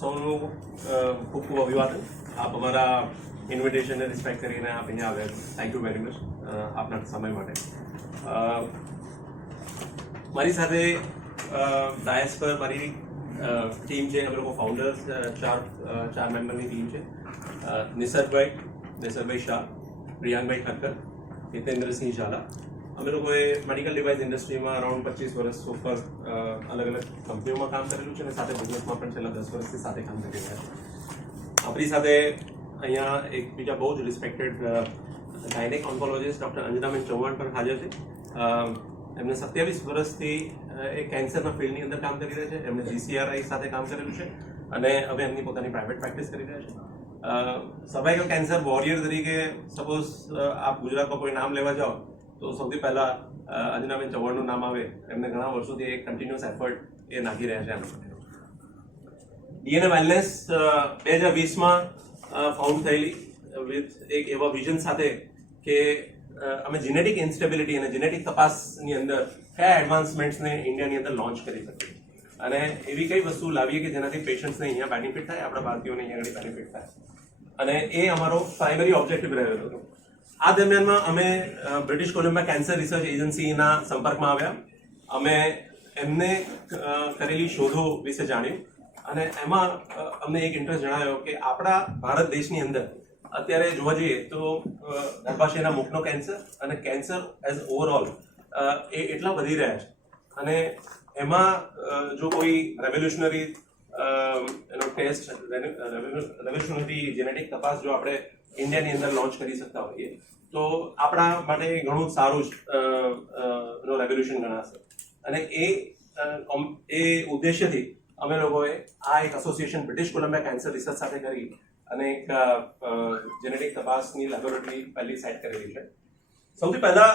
સૌનું ખૂબ ખૂબ અભિવાદન. આપ અમારા ઇન્વિટેશનને રિસ્પેક્ટ કરીને આપ અહીંયા આવ્યા છો. થેન્ક યુ વેરી મચ આપના સમય માટે. મારી સાથે ડાયસ પર મારી ટીમ છે. અમે લોકો ફાઉન્ડર્સ ચાર મેમ્બરની ટીમ છે. નિસર્ગભાઈ શાહ, પ્રિયાંકભાઈ ઠક્કર, હિતેન્દ્રસિંહ ઝાલા. અમે લોકોએ મેડિકલ ડિવાઇસ ઇન્ડસ્ટ્રીમાં અરાઉન્ડ 25 વર્ષ ઉપર અલગ અલગ કંપનીઓમાં કામ કરેલું છે અને સાથે બિઝનેસમાં પણ છેલ્લા 10 વર્ષથી સાથે કામ કરી રહ્યા છે. આપણી સાથે અહીંયા એક બીજા બહુ જ રિસ્પેક્ટેડ ગાયનેક ઓન્કોલોજીસ્ટ ડૉક્ટર અંજનાબેન ચૌહાણ પણ હાજર છે. એમને 27 વર્ષથી એ કેન્સરના ફિલ્ડની અંદર કામ કરી રહ્યા છે. એમને GCRI સાથે કામ કરેલું છે અને હવે એમની પોતાની પ્રાઇવેટ પ્રેક્ટિસ કરી રહ્યા છે. સર્વાઇકલ કેન્સર વોરિયર તરીકે સપોઝ આપ ગુજરાતમાં કોઈ નામ લેવા જાઓ તો સૌથી પહેલા અંજનાબેન ચૌહાણનું નામ આવે. એમને ઘણા વર્ષોથી એક કન્ટિન્યુઅસ એફર્ટ એ નાખી રહ્યા છે. એમ DNA વેલનેસ 2020માં ફાઉન્ડ થયેલી વિથ એક એવા વિઝન સાથે કે અમે જીનેટિક ઇન્સ્ટેબિલિટી અને જીનેટિક તપાસની અંદર કયા એડવાન્સમેન્ટ્સને ઇન્ડિયાની અંદર લોન્ચ કરી શકીએ અને એવી કઈ વસ્તુ લાવીએ કે જેનાથી પેશન્ટ્સને અહીંયા બેનિફિટ થાય, આપણા ભારતીયોને અહીંયા આગળ બેનિફિટ થાય. અને એ અમારો પ્રાઇમરી ઓબ્જેક્ટિવ રહેલો હતો. આ દરમિયાનમાં અમે બ્રિટિશ કોલંબિયા કેન્સર રિસર્ચ એજન્સીના સંપર્કમાં આવ્યા. અમે એમને કરેલી શોધો વિશે જાણ્યું અને એમાં અમને એક ઇન્ટરેસ્ટ જણાયો કે આપણા ભારત દેશની અંદર અત્યારે જોવા જઈએ તો ગર્ભાશયના મુખનો કેન્સર અને કેન્સર એઝ ઓવરઓલ એ એટલા વધી રહ્યા છે અને એમાં જો કોઈ રેવોલ્યુશનરી ટેસ્ટ, રેવોલ્યુશનરી જેનેટિક તપાસ જો આપણે ઇન્ડિયાની અંદર લોન્ચ કરી શકતા હોઈએ તો આપણા માટે ઘણું સારું રેવોલ્યુશન ગણાશે. અને એ ઉદ્દેશ્યથી અમે લોકોએ આ એક association British Columbia cancer research સાથે કરી અને એક જેનેટિક તપાસની લેબોરેટરી પહેલી સેટ કરેલી છે. સૌથી પહેલા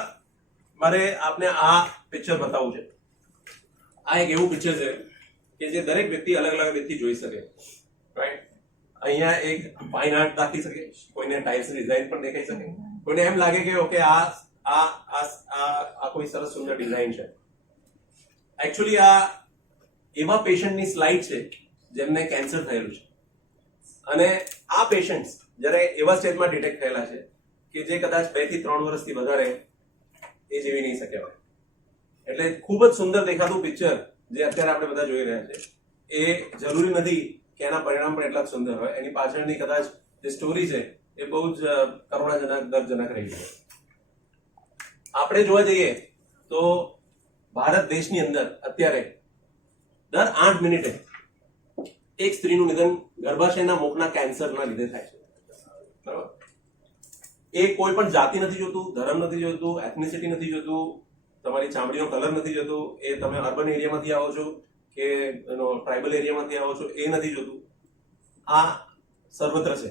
મારે આપને આ પિક્ચર બતાવવું છે. આ એક એવું પિક્ચર છે કે જે દરેક વ્યક્તિ અલગ અલગ વ્યક્તિ જોઈ શકે. રાઈટ, અહીંયા એક ફાઇન આર્ટ દાખી શકે, કોઈને ટાઇલ્સની ડિઝાઇન પણ દેખાઈ શકે, કોઈને એમ લાગે કે ઓકે આ કોઈ સરસ સુંદર ડિઝાઇન છે. એકચ્યુઅલી આ એવા પેશન્ટની સ્લાઇડ છે જેમને કેન્સર થયેલું છે અને આ પેશન્ટ્સ જ્યારે એવા સ્ટેજમાં ડિટેક્ટ થયેલા છે કે જે કદાચ 2 થી 3 વર્ષથી વધારે એ જીવી નહીં શકે હોય. એટલે ખૂબ જ સુંદર દેખાતું પિક્ચર જે અત્યારે આપણે બધા જોઈ રહ્યા છે એ જરૂરી નથી કે એના પરિણામ પણ એટલા જ સુંદર હોય. એની પાછળની કદાચ જે સ્ટોરી છે એ બહુ જ કરુણાજનક, દર્દજનક રહી છે. આપણે જોવા જઈએ તો ભારત દેશની અંદર અત્યારે દર 8 મિનિટે એક સ્ત્રીનું નિધન ગર્ભાશયના મુખના કેન્સરના લીધે થાય છે. બરાબર, એ કોઈ પણ જાતિ નથી જોતું, ધર્મ નથી જોતું, એથનિસિટી નથી જોતું, તમારી ચામડીનો કલર નથી જોતું, એ તમે અર્બન એરિયામાંથી આવો છો કે ટ્રાઇબલ એરિયામાંથી આવો છો એ નથી જોતું. આ સર્વત્ર છે.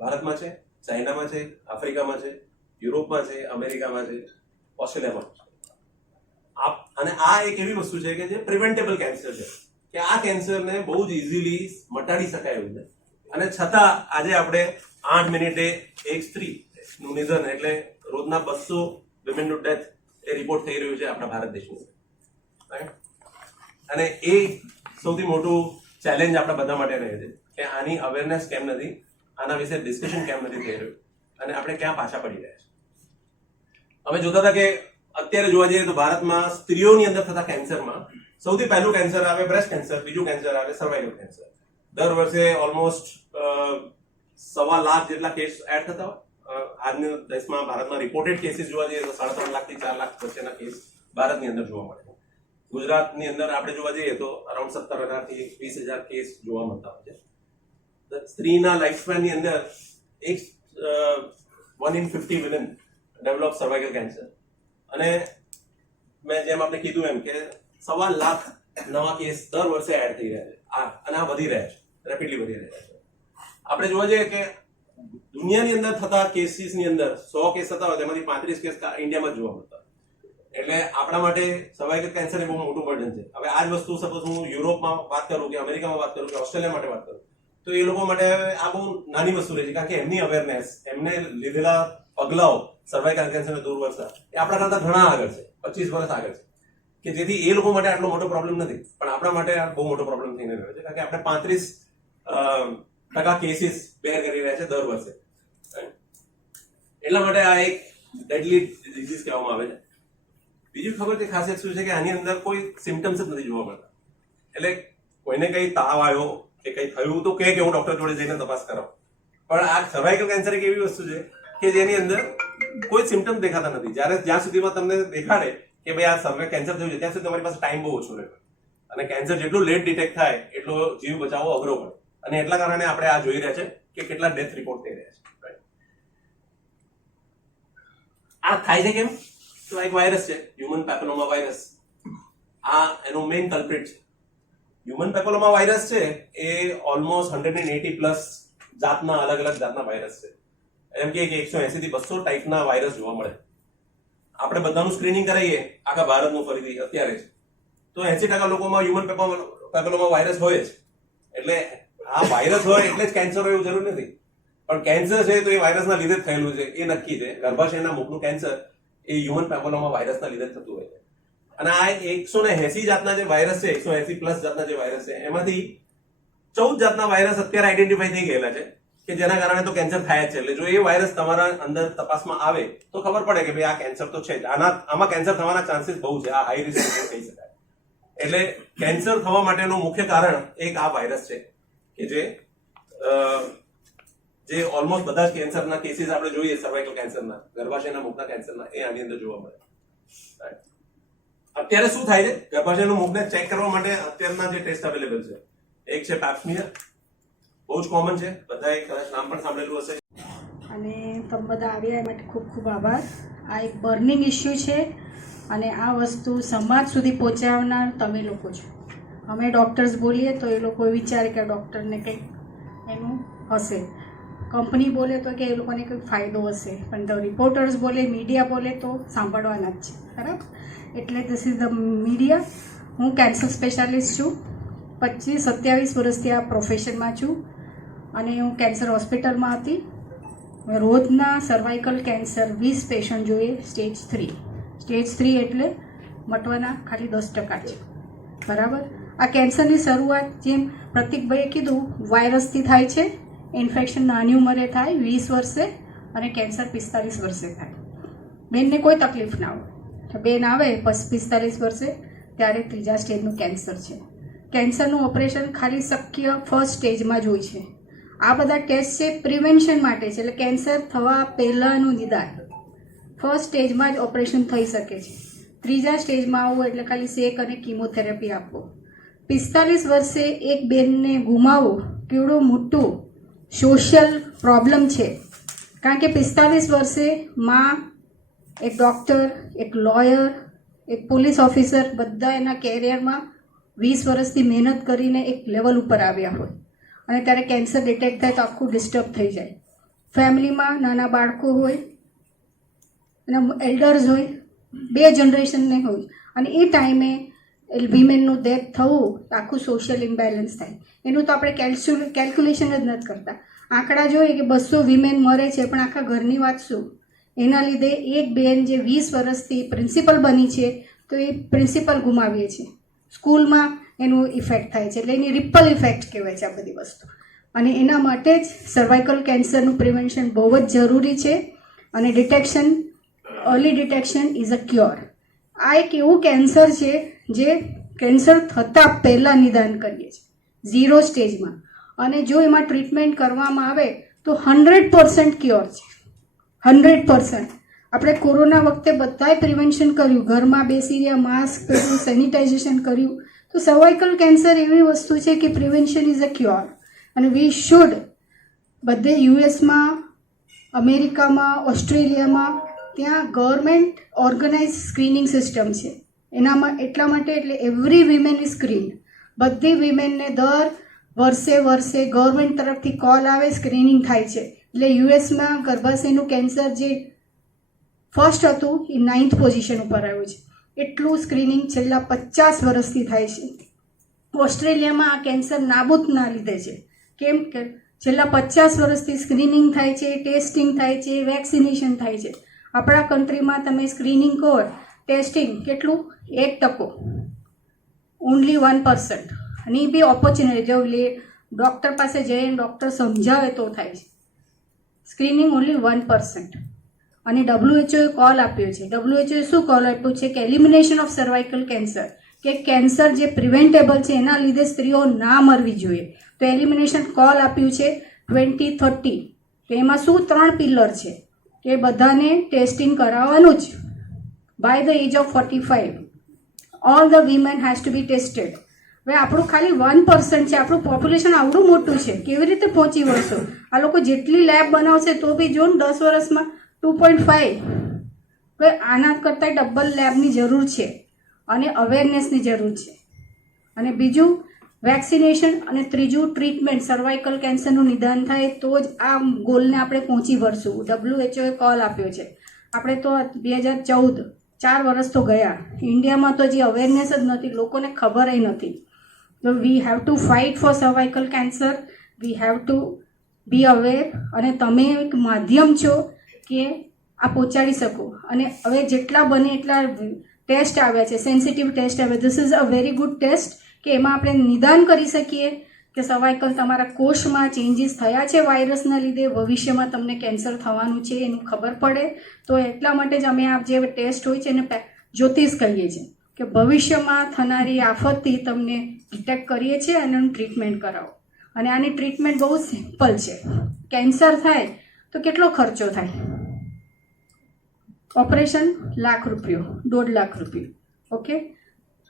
ભારતમાં છે, ચાઇનામાં છે, આફ્રિકામાં છે, યુરોપમાં છે, અમેરિકામાં છે, ઓસ્ટ્રેલિયામાં છે. અને આ એક એવી વસ્તુ છે કે જે પ્રિવેન્ટેબલ કેન્સર છે કે આ કેન્સરને બહુ જ ઇઝીલી મટાડી શકાય એવું છે. અને છતાં આજે આપણે 8 મિનિટે એક સ્ત્રીનું નિધન એટલે રોજના 200 વિમેનનું ડેથ એ રિપોર્ટ થઈ રહ્યું છે આપણા ભારત દેશની અંદર. અને એ સૌથી મોટું ચેલેન્જ આપણા બધા માટે રહે છે કે આની અવેરનેસ કેમ નથી, આના વિશે ડિસ્કશન કેમ નથી થઈ રહ્યું અને આપણે ક્યાં પાછા પડી રહ્યા છે. અમે જોતા હતા કે અત્યારે જોવા જઈએ તો ભારતમાં સ્ત્રીઓની અંદર થતા કેન્સરમાં સૌથી પહેલું કેન્સર આવે બ્રેસ્ટ કેન્સર, બીજું કેન્સર આવે સર્વાઇકલ કેન્સર. દર વર્ષે ઓલમોસ્ટ 1.25 લાખ જેટલા કેસ એડ થતા હોય. આજના દેશમાં ભારતમાં રિપોર્ટેડ કેસીસ જોવા જઈએ તો 3.5 લાખથી 4 લાખ વચ્ચેના કેસ ભારતની અંદર જોવા મળે છે. ગુજરાતની અંદર આપણે જોવા જઈએ તો અરાઉન્ડ 17,000 થી 20,000 કેસ જોવા મળતા હોય છે. સ્ત્રીના લાઈફ સ્પેનની અંદર 1 in 50 women develop cervical cancer. અને મેં જેમ આપણે કીધું એમ કે 1.25 લાખ નવા કેસ દર વર્ષે એડ થઈ રહ્યા છે અને આ વધી રહ્યા છે, રેપિડલી વધી રહ્યા છે. આપણે જોવા જઈએ કે દુનિયાની અંદર થતા કેસીસની અંદર 100 કેસ થતા હોય તેમાંથી 35 કેસ ઇન્ડિયામાં જ જોવા મળતા. એટલે આપણા માટે સર્વાઇકલ કેન્સર એ બહુ મોટું બર્ડન છે. હવે આ જ વસ્તુ સપોઝ હું યુરોપમાં વાત કરું કે અમેરિકામાં વાત કરું કે ઓસ્ટ્રેલિયા માટે વાત કરું તો એ લોકો માટે આ બહુ નાની વસ્તુ રહે છે કારણ કે એમની અવેરનેસ, એમને લીધેલા પગલાઓ સર્વાઇકલ કેન્સરને દૂર કરતા એ આપણા કરતા ઘણા આગળ છે, 25 વર્ષ આગળ છે. કે જેથી એ લોકો માટે આટલો મોટો પ્રોબ્લેમ નથી, પણ આપણા માટે આ બહુ મોટો પ્રોબ્લેમ થઈને રહ્યો છે, કારણ કે આપણે 35% કેસીસ બેર કરી રહ્યા છે દર વર્ષે. એટલા માટે આ એક ડેડલી ડિઝીઝ કહેવામાં આવે છે. બીજી ખબર છે ખાસિયત શું છે કે આની અંદર કોઈ સિમ્ટમ્સ જ નથી જોવા મળતા. એટલે કોઈને કઈ તાવ આવ્યો કે કઈ થયું તો કે હું ડોક્ટર જોડે જઈને તપાસ કરાવું, પણ આ સર્વાઇકલ કેન્સર એક એવી વસ્તુ છે કે જેની અંદર કોઈ સિમ્ટમ દેખાતા નથી. જ્યાં સુધીમાં તમને દેખાડે કે ભાઈ આ સર્વે કેન્સર થયું છે ત્યાં સુધી તમારી પાસે ટાઈમ બહુ ઓછો રહે, અને કેન્સર જેટલું લેટ ડિટેક્ટ થાય એટલો જીવ બચાવવો અઘરો પડે, અને એટલા કારણે આપણે આ જોઈ રહ્યા છે કે કેટલા ડેથ રિપોર્ટ થઈ રહ્યા છે. આ થાય છે કેમ? તો એક વાયરસ છે, હ્યુમન પેપિલોમા વાયરસ. આ એનું મેઇન કલ્પ્રિટ છે. હ્યુમન પેપિલોમા વાયરસ છે એ ઓલમોસ્ટ 180+ જાતના અલગ અલગ જાતના વાયરસ છે. એમ કે 180 થી 200 ટાઈપના વાયરસ જોવા મળે. આપણે બધાનું સ્ક્રીનિંગ કરાવીએ આખા ભારતનું ફરીથી અત્યારે જ, તો 80% લોકોમાં હ્યુમન પેપિલોમા વાયરસ હોય જ. એટલે આ વાયરસ હોય એટલે જ કેન્સર હોય એવું જરૂર નથી, પણ કેન્સર છે તો એ વાયરસના લીધે જ થયેલું છે એ નક્કી છે. ગર્ભાશયના મુખનું કેન્સર એ હ્યુમન પેપિલોમા વાયરસના લીધે જ થતું હોય છે. અને આ 180 જાતના જે વાયરસ છે, 180+ જાતના જે વાયરસ છે, એમાંથી 14 જાતના વાયરસ અત્યારે આઈડેન્ટિફાઈ થઈ ગયેલા છે કે જેના કારણે તો કેન્સર થાય જ છે. એટલે જો એ વાયરસ તમારા અંદર તપાસમાં આવે તો ખબર પડે કે ભાઈ આ કેન્સર તો છે જ. આમાં કેન્સર થવાના ચાન્સીસ બહુ છે, આ હાઈ રિસ્ક કહી શકાય. એટલે કેન્સર થવા માટેનું મુખ્ય કારણ એક આ વાયરસ છે કે જે ઓલમોસ્ટ બધા જ કેન્સરના કેસીસ આપણે જોઈએ, સર્વાઇકલ કેન્સરના, ગર્ભાશયના મુખના કેન્સરના, એ આની અંદર જોવા મળે. અત્યારે શું થાય છે, ગર્ભાશયનું મુખને ચેક કરવા માટે અત્યારના જે ટેસ્ટ અવેલેબલ છે, એક છે પેપ્સમિયર, બહુ જ કોમન છે, બધાએ કદાચ નામ પણ સાંભળેલું હશે. અને તમે બધા આવ્યા એ માટે ખૂબ ખૂબ આભાર. આ એક બર્નિંગ ઇસ્યુ છે અને આ વસ્તુ સમાજ સુધી પહોંચાડનાર તમે લોકો છો. અમે ડૉક્ટર્સ બોલીએ તો એ લોકો વિચારે કે ડૉક્ટરને કંઈક એનું હશે, કંપની બોલે તો કે એ લોકોને કંઈક ફાયદો હશે, પણ ધ રિપોર્ટર્સ બોલે, મીડિયા બોલે તો સાંભળવાના જ છે, બરાબર? એટલે ધીસ ઇઝ ધ મીડિયા. હું કેન્સર સ્પેશિયાલિસ્ટ છું, 27 વર્ષથી આ પ્રોફેશનમાં છું અને હું કેન્સર હોસ્પિટલમાં હતી. રોજના સર્વાઇકલ કેન્સર 20 પેશન્ટ જોઈએ, સ્ટેજ 3. સ્ટેજ 3 એટલે મટવાના ખાલી 10% છે, બરાબર? આ કેન્સરની શરૂઆત જેમ પ્રતિકભાઈએ કીધું વાયરસથી થાય છે. ઇન્ફેક્શન નાની ઉંમરે થાય, 20 વર્ષે, અને કેન્સર 45 વર્ષે થાય. બેનને કોઈ તકલીફ ના હોય તો બેન આવે 45 વર્ષે ત્યારે 3જા સ્ટેજનું કેન્સર છે. કેન્સરનું ઓપરેશન ખાલી શક્ય ફર્સ્ટ સ્ટેજમાં જ હોય છે. આ બધા ટેસ્ટ છે પ્રિવેન્શન માટે છે, એટલે કેન્સર થવા પહેલાંનું નિદાન. ફર્સ્ટ સ્ટેજમાં જ ઓપરેશન થઈ શકે છે. 3જા સ્ટેજમાં આવવું એટલે ખાલી શેક અને કીમોથેરાપી આપવો. 45 વર્ષે એક બેનને ગુમાવવો કેવડું મોટું સોશિયલ પ્રોબ્લેમ છે, કારણ કે 45 વર્ષે માં એક ડૉક્ટર, એક લોયર, એક પોલીસ ઓફિસર બધા એના કેરિયરમાં 20 વર્ષથી મહેનત કરીને એક લેવલ ઉપર આવ્યા હોય, અને ત્યારે કેન્સર ડિટેક્ટ થાય તો આખું ડિસ્ટર્બ થઈ જાય. ફેમિલીમાં નાના બાળકો હોય અને એલ્ડર્સ હોય, 2 જનરેશનને હોય, અને એ ટાઈમે વિમેનનું ડેથ થવું તો આખું સોશિયલ ઇમ્બેલેન્સ થાય. એનું તો આપણે કેલ્ક્યુલેશન જ નથી કરતા. આંકડા જોઈએ કે 200 વિમેન મરે છે, પણ આખા ઘરની વાત શું? એના લીધે એક બેન જે 20 વર્ષથી પ્રિન્સિપલ બની છે તો એ પ્રિન્સિપલ ગુમાવીએ છીએ. સ્કૂલમાં એનું ઇફેક્ટ થાય છે, એટલે એની રિપલ ઇફેક્ટ કહેવાય છે આ બધી વસ્તુ. અને એના માટે જ સર્વાઇકલ કેન્સરનું પ્રિવેન્શન બહુ જ જરૂરી છે. અને detection, early detection is a cure. આ એક એવું કેન્સર છે જે કેન્સર થતાં પહેલાં નિદાન કરીએ છીએ 0 સ્ટેજમાં, અને જો એમાં ટ્રીટમેન્ટ કરવામાં આવે તો 100% ક્યોર છે. 100%. આપણે કોરોના વખતે બધાએ પ્રિવેન્શન કર્યું, ઘરમાં બેસી રહ્યા, માસ્ક પહેર્યું, સેનિટાઇઝેશન કર્યું. તો સર્વાઇકલ કેન્સર એવી વસ્તુ છે કે પ્રિવેન્શન ઇઝ અ ક્યોર. અને વી શુડ બધે યુએસમાં, અમેરિકામાં, ઓસ્ટ્રેલિયામાં ત્યાં ગવર્મેન્ટ ઓર્ગેનાઇઝ સ્ક્રીનિંગ સિસ્ટમ છે. એનામાં એટલા માટે એટલે એવરી વિમેન ઇઝ સ્ક્રીન. બધી વિમેનને દર વર્ષે ગવર્મેન્ટ તરફથી કોલ આવે, સ્ક્રીનિંગ થાય છે. એટલે યુએસમાં ગર્ભાશયનું કેન્સર જે ફર્સ્ટ હતું એ 9th પોઝિશન ઉપર આવ્યું છે. એટલું સ્ક્રીનિંગ છેલ્લા 50 વર્ષથી થાય છે. ઓસ્ટ્રેલિયામાં આ કેન્સર નાબૂદના લીધે છે. કેમ કે છેલ્લા 50 વર્ષથી સ્ક્રીનિંગ થાય છે, ટેસ્ટિંગ થાય છે, વેક્સિનેશન થાય છે. આપણા કન્ટ્રીમાં તમે સ્ક્રીનિંગ કહો ટેસ્ટિંગ કેટલું 1%, ઓનલી 1%. અને એ બી ઓપોર્ચ્યુનિટી જો ડૉક્ટર પાસે જઈને ડૉક્ટર સમજાવે તો થાય છે. Screening only 1%. અને WHO કોલ આપ્યો છે. WHO શું કોલ આપ્યો છે કે એલિમિનેશન ઓફ સર્વાઇકલ કેન્સર, કે કેન્સર જે પ્રિવેન્ટેબલ છે એના લીધે સ્ત્રીઓ ના મરવી જોઈએ. તો એલિમિનેશન કોલ આપ્યું છે 2030. તો એમાં શું 3 પિલર છે કે બધાને ટેસ્ટિંગ કરાવવાનું જ by the age of 45. All the women has to be tested. હવે આપણું ખાલી 1% છે, આપણું પોપ્યુલેશન આવડું મોટું છે, કેવી રીતે પહોંચી વળશો? આ લોકો જેટલી લેબ બનાવશે તો બી જો ને 10 વર્ષમાં 2.5. હવે આના કરતાં ડબલ લેબની જરૂર છે અને અવેરનેસની જરૂર છે. અને બીજું વેક્સિનેશન, અને ત્રીજું ટ્રીટમેન્ટ. સર્વાઇકલ કેન્સરનું નિદાન થાય તો જ આ ગોલને આપણે પહોંચી વળશું. WHO કોલ આપ્યો છે. આપણે તો 2014, 4 વર્ષ તો ગયા, ઇન્ડિયામાં તો હજી અવેરનેસ જ નથી, લોકોને ખબર નથી. તો we have to fight for cervical cancer, we have to B aware. અને તમે એક માધ્યમ છો કે આ પહોંચાડી શકો. અને હવે જેટલા બને એટલા ટેસ્ટ આવ્યા છે, સેન્સિટિવ ટેસ્ટ આવ્યા, this is a very good test કે એમાં આપણે નિદાન કરી શકીએ કે સર્વાઇકલ તમારા કોષમાં ચેન્જીસ થયા છે વાયરસના લીધે, ભવિષ્યમાં તમને કેન્સર થવાનું છે એનું ખબર પડે. તો એટલા માટે જ અમે આ જે ટેસ્ટ હોય છે એને જ્યોતિષ કહીએ છીએ કે ભવિષ્યમાં થનારી આફતથી તમને ડિટેક્ટ કરીએ છીએ અને એનું ટ્રીટમેન્ટ કરાવો. અને આની ટ્રીટમેન્ટ બહુ સિમ્પલ છે. કેન્સર થાય તો કેટલો ખર્ચો થાય? ઓપરેશન ₹1,00,000, ₹1.5 લાખ. ઓકે,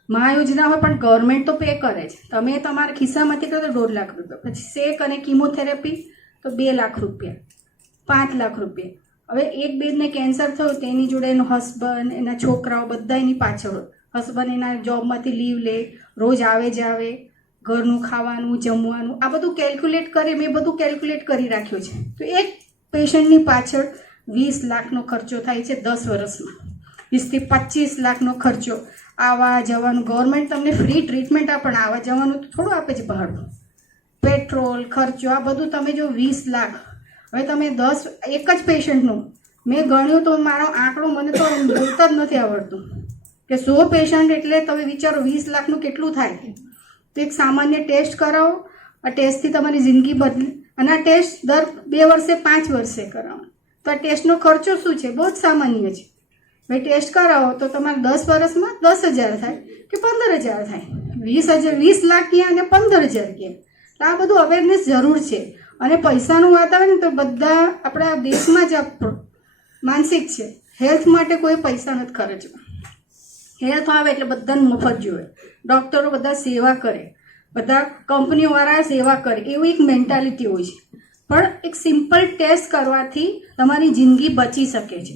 મહાયોજના હોય પણ ગવર્મેન્ટ તો પે કરે છે. તમે તમારા ખિસ્સામાંથી કરો તો ₹1.5 લાખ. પછી શેક અને કિમોથેરાપી તો ₹2 લાખ, ₹5 લાખ. હવે એક બેનને કેન્સર થયું તેની જોડે એનો હસબન્ડ, એના છોકરાઓ બધા એની પાછળ. હસબન્ડ એના જોબમાંથી લીવ લે, રોજ આવે જ આવે, ઘરનું ખાવાનું, જમવાનું, આ બધું કેલ્ક્યુલેટ કરી, મેં બધું કેલ્ક્યુલેટ કરી રાખ્યું છે. તો એક પેશન્ટની પાછળ 20 લાખનો ખર્ચો થાય છે 10 વર્ષમાં. 20 થી 25 લાખનો ખર્ચો. આવવા જવાનું, ગવર્મેન્ટ તમને ફ્રી ટ્રીટમેન્ટ આપે, પણ આવવા જવાનું તો થોડું આપે છે ભાડું, પેટ્રોલ ખર્ચો, આ બધું તમે જો 20 લાખ. હવે તમે 10 એક જ પેશન્ટનું મેં ગણ્યું તો મારો આંકડો મને તો બોલતા જ નથી આવડતું કે 100 પેશન્ટ એટલે તમે વિચારો 20 લાખનું કેટલું થાય. તો એક સામાન્ય ટેસ્ટ કરાવો, આ ટેસ્ટથી તમારી જિંદગી બદલે. અને આ ટેસ્ટ દર 2 વર્ષે 5 વર્ષે કરાવો. તો આ ટેસ્ટનો ખર્ચો શું છે? બહુ જ સામાન્ય છે. ભાઈ ટેસ્ટ કરાવો તો તમારે 10 વર્ષમાં 10,000 થાય કે 15,000 થાય. 20 લાખ ક્યાં અને 15,000 ક્યાં? તો આ બધું અવેરનેસ જરૂર છે. અને પૈસાનું વાત આવે ને તો બધા આપણા દેશમાં જ માનસિક છે, હેલ્થ માટે કોઈ પૈસા નથી ખર્ચવા. હેલ્થ આવે એટલે બધાને મફત જોઈએ, ડૉક્ટરો બધા સેવા કરે, બધા કંપનીઓવાળા સેવા કરે, એવી એક મેન્ટાલિટી હોય છે. પણ એક સિમ્પલ ટેસ્ટ કરવાથી તમારી જિંદગી બચી શકે છે.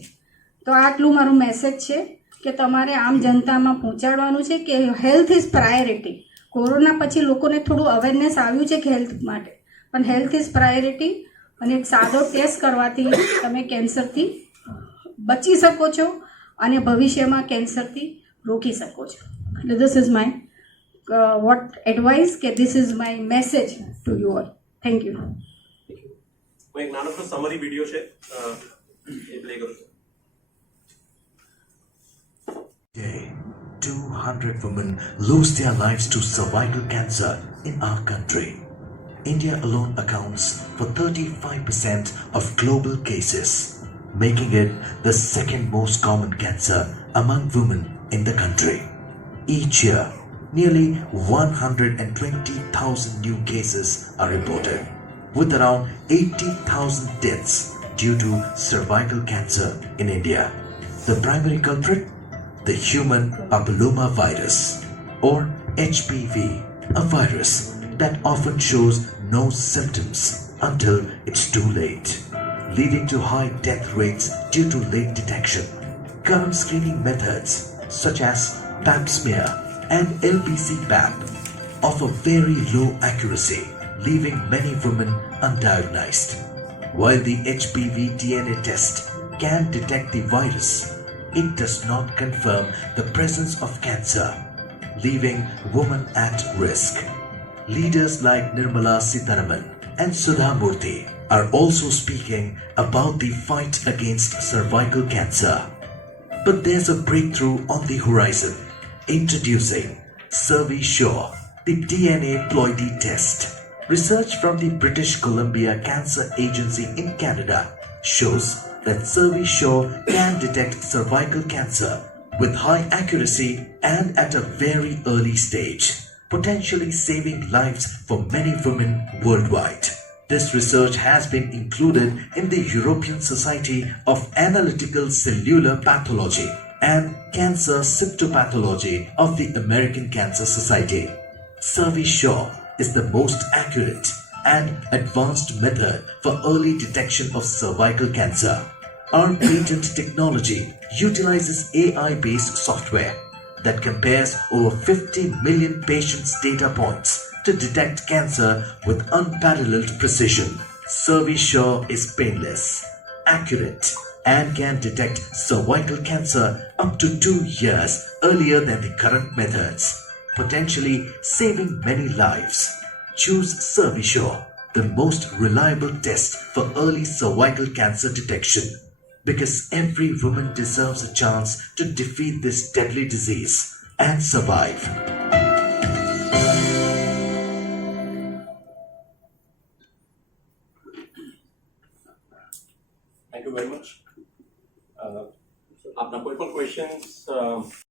તો આટલું મારું મેસેજ છે કે તમારે આમ જનતામાં પહોંચાડવાનું છે કે હેલ્થ ઇઝ પ્રાયોરિટી. કોરોના પછી લોકોને થોડું અવેરનેસ આવ્યું છે કે હેલ્થ માટે, પણ હેલ્થ ઇઝ પ્રાયોરિટી. અને એક સાદો ટેસ્ટ કરવાથી તમે કેન્સરથી બચી શકો છો અને ભવિષ્યમાં કેન્સરથી રોકી શકો છો. એટલે this is my what advice, કે this is my message to you all. Thank you. હું એક નાનો સમરી વિડીયો છે એ પ્લે કરું છું. Today, 200 women lose their lives to cervical cancer in our country. India alone accounts for 35% of global cases, making it the second most common cancer among women in the country. Each year, nearly 120,000 new cases are reported, with around 80,000 deaths due to cervical cancer in India. The primary culprit? The human papilloma virus, or HPV, a virus that often shows no symptoms until it's too late, leading to high death rates due to late detection. Current screening methods such as Pap smear and LBC-PAP offer very low accuracy, leaving many women undiagnosed. While the HPV DNA test can detect the virus, it does not confirm the presence of cancer, leaving women at risk. Leaders like Nirmala Sitharaman and Sudha Murthy are also speaking about the fight against cervical cancer. But there's a breakthrough on the horizon. Introducing SurveySure, the DNA ploidy test. Research from the British Columbia Cancer Agency in Canada shows that SurveySure can detect cervical cancer with high accuracy and at a very early stage, potentially saving lives for many women worldwide. This research has been included in the European Society of Analytical Cellular Pathology and Cancer Cytopathology of the American Cancer Society. SurveySure is the most accurate and advanced method for early detection of cervical cancer. Our patent technology utilizes AI-based software that compares over 50 million patients' data points to detect cancer with unparalleled precision. SurveySure is painless, accurate, and can detect cervical cancer up to 2 years earlier than the current methods, potentially saving many lives. Choose SurveySure, the most reliable test for early cervical cancer detection, because every woman deserves a chance to defeat this deadly disease and survive. Thank you very much. આપના કોઈ પણ questions